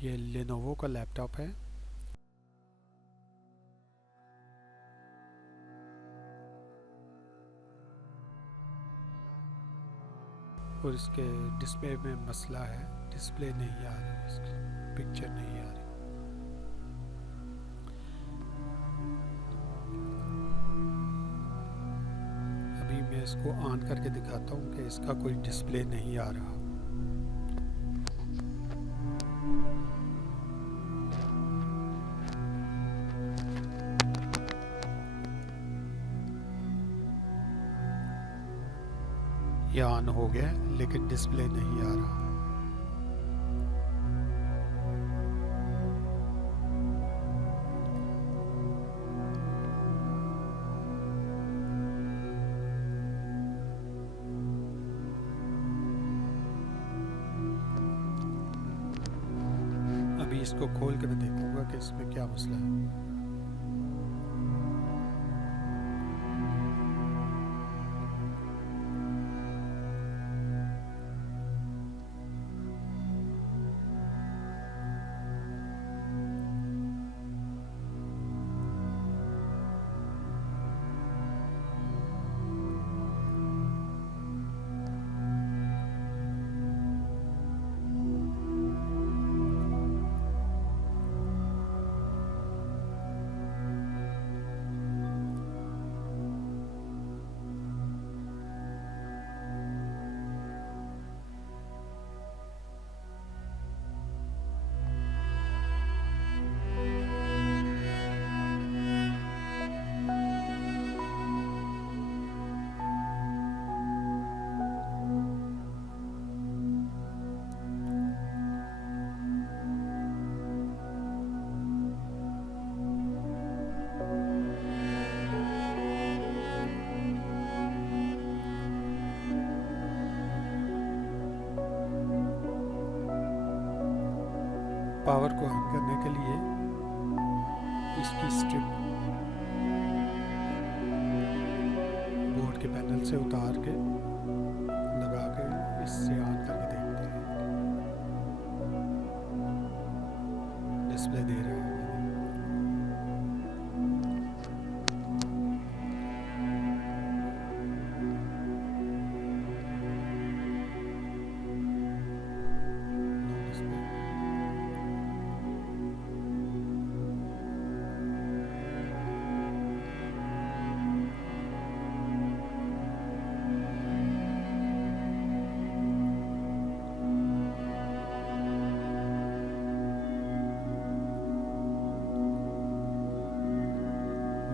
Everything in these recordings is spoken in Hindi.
ये लेनोवो का लैपटॉप है। और इसके डिस्प्ले में मसला है, डिस्प्ले नहीं आ रही, इसकी पिक्चर नहीं आ रही। अभी मैं इसको ऑन करके दिखाता हूँ कि इसका कोई डिस्प्ले नहीं आ रहा। ये ऑन हो गया लेकिन डिस्प्ले नहीं आ रहा। अभी इसको खोल के मैं देखूंगा कि इसमें क्या मसला है। पावर को ऑन करने के लिए इसकी स्ट्रिप बोर्ड के पैनल से उतार के लगा के इससे ऑन करके देखते हैं। डिस्प्ले दे रहा है।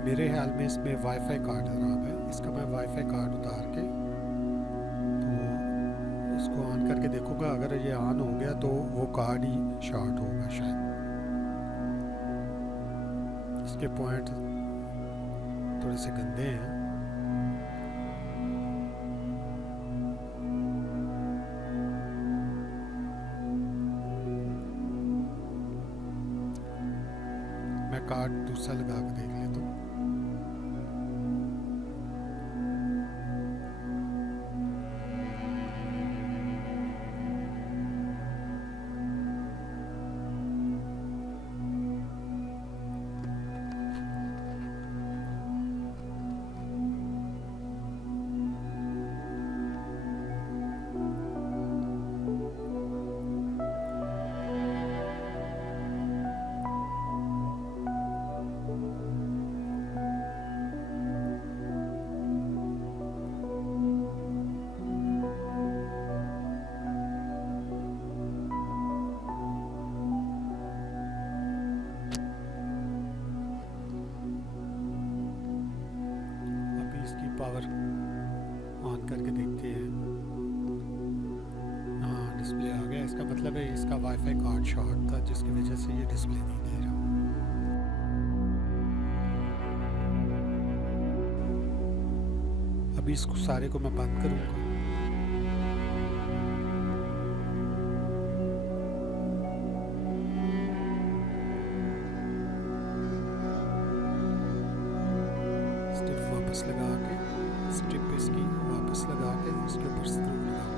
मेरे ख्याल में इसमें वाईफाई कार्ड ख़राब है। इसका मैं वाईफाई कार्ड उतार के तो इसको ऑन करके देखूँगा। अगर ये ऑन हो गया तो वो कार्ड ही शॉर्ट होगा शायद। इसके पॉइंट थोड़े से गंदे हैं। मैं कार्ड दूसरा लगा के देख लेता हूँ। पावर ऑन करके देखते हैं। हाँ, डिस्प्ले आ गया। इसका मतलब है इसका वाईफाई कार्ड शॉर्ट था जिसकी वजह से ये डिस्प्ले नहीं दे रहा। अभी इसको सारे को मैं बंद करूँगा। वापस लगा के स्ट्रिप इसकी वापस लगा के इसके ऊपर स्क्रू लगाऊंगा।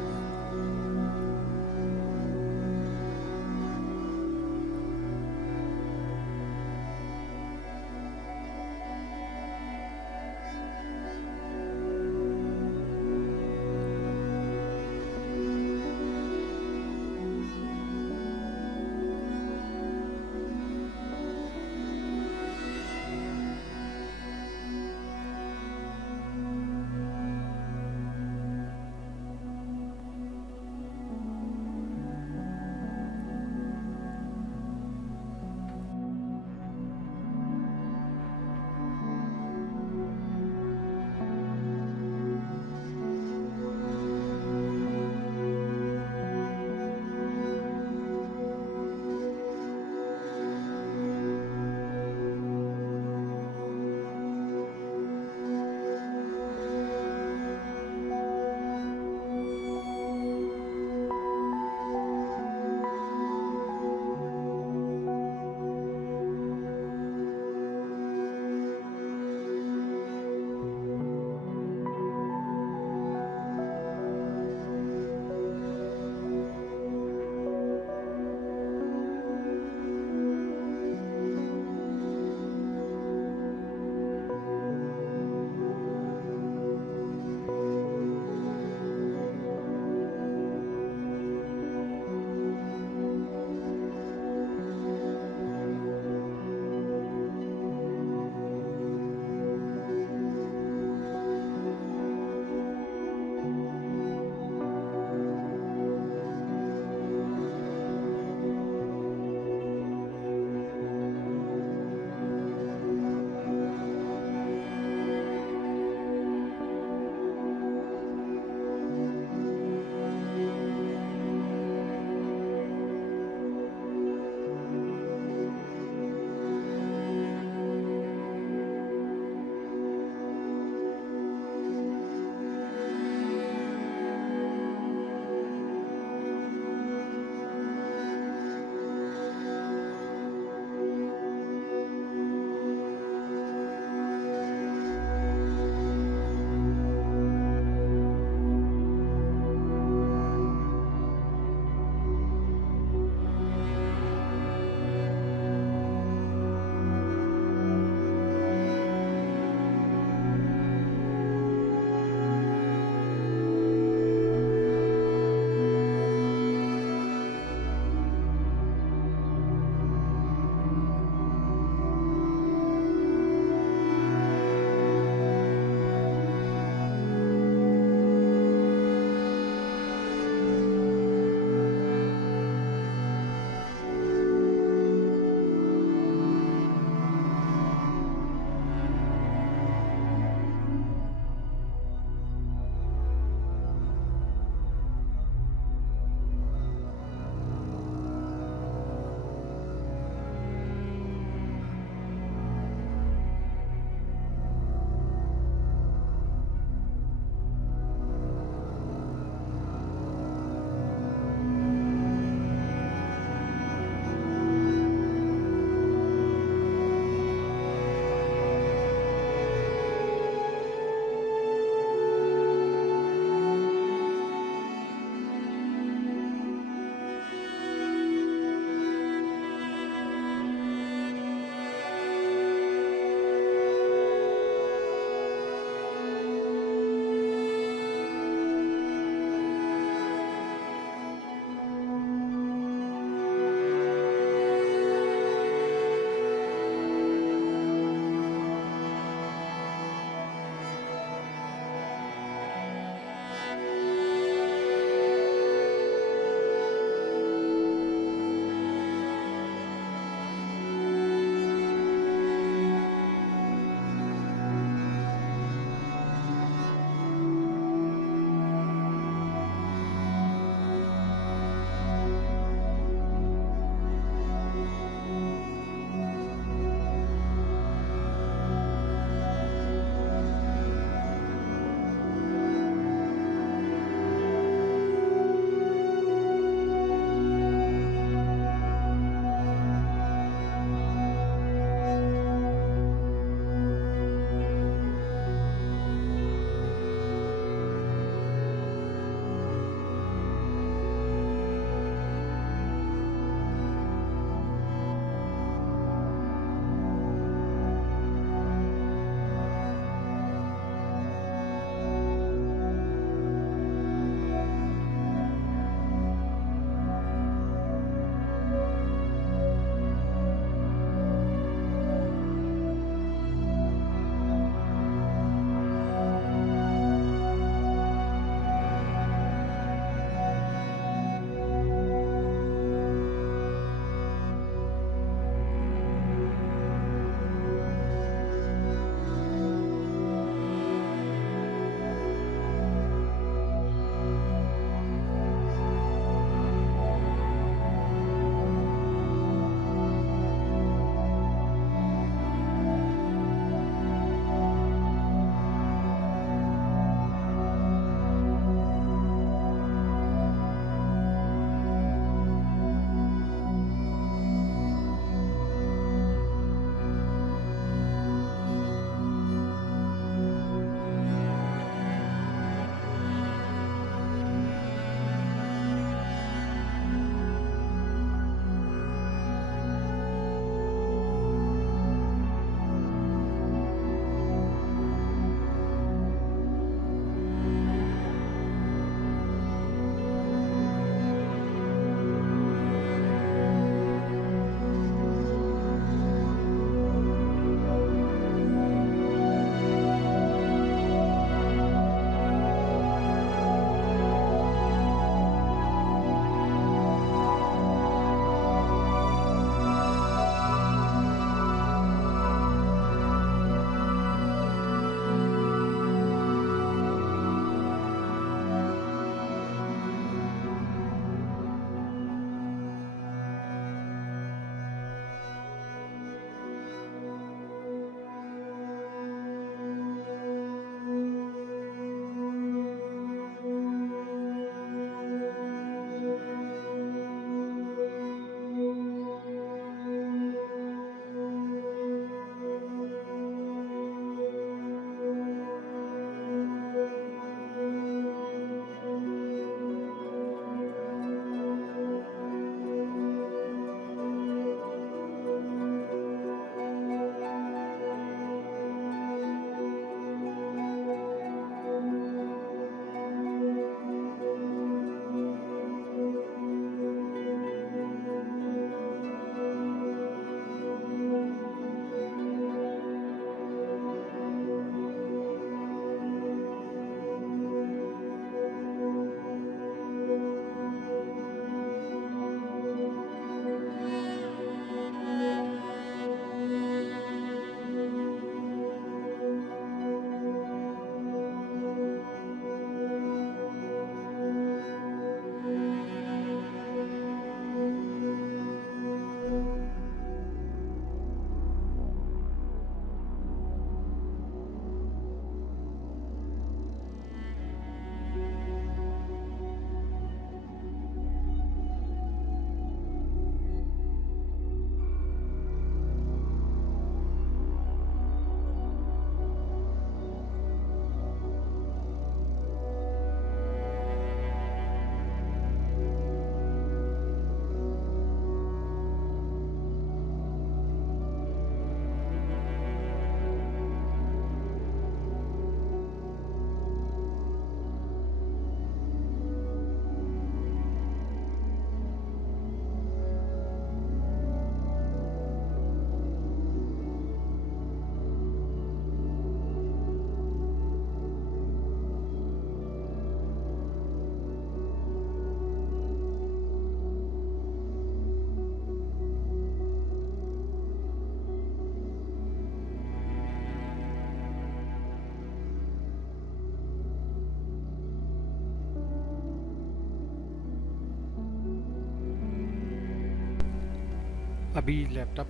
अभी लैपटॉप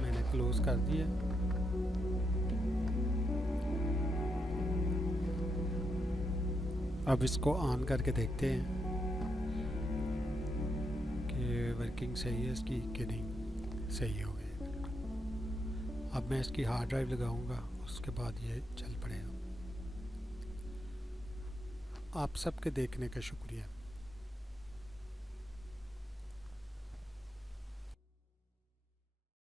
मैंने क्लोज कर दिया। अब इसको ऑन करके देखते हैं कि वर्किंग सही है इसकी कि नहीं। सही हो गई। अब मैं इसकी हार्ड ड्राइव लगाऊंगा, उसके बाद ये चल पड़ेगा। आप सबके देखने का शुक्रिया।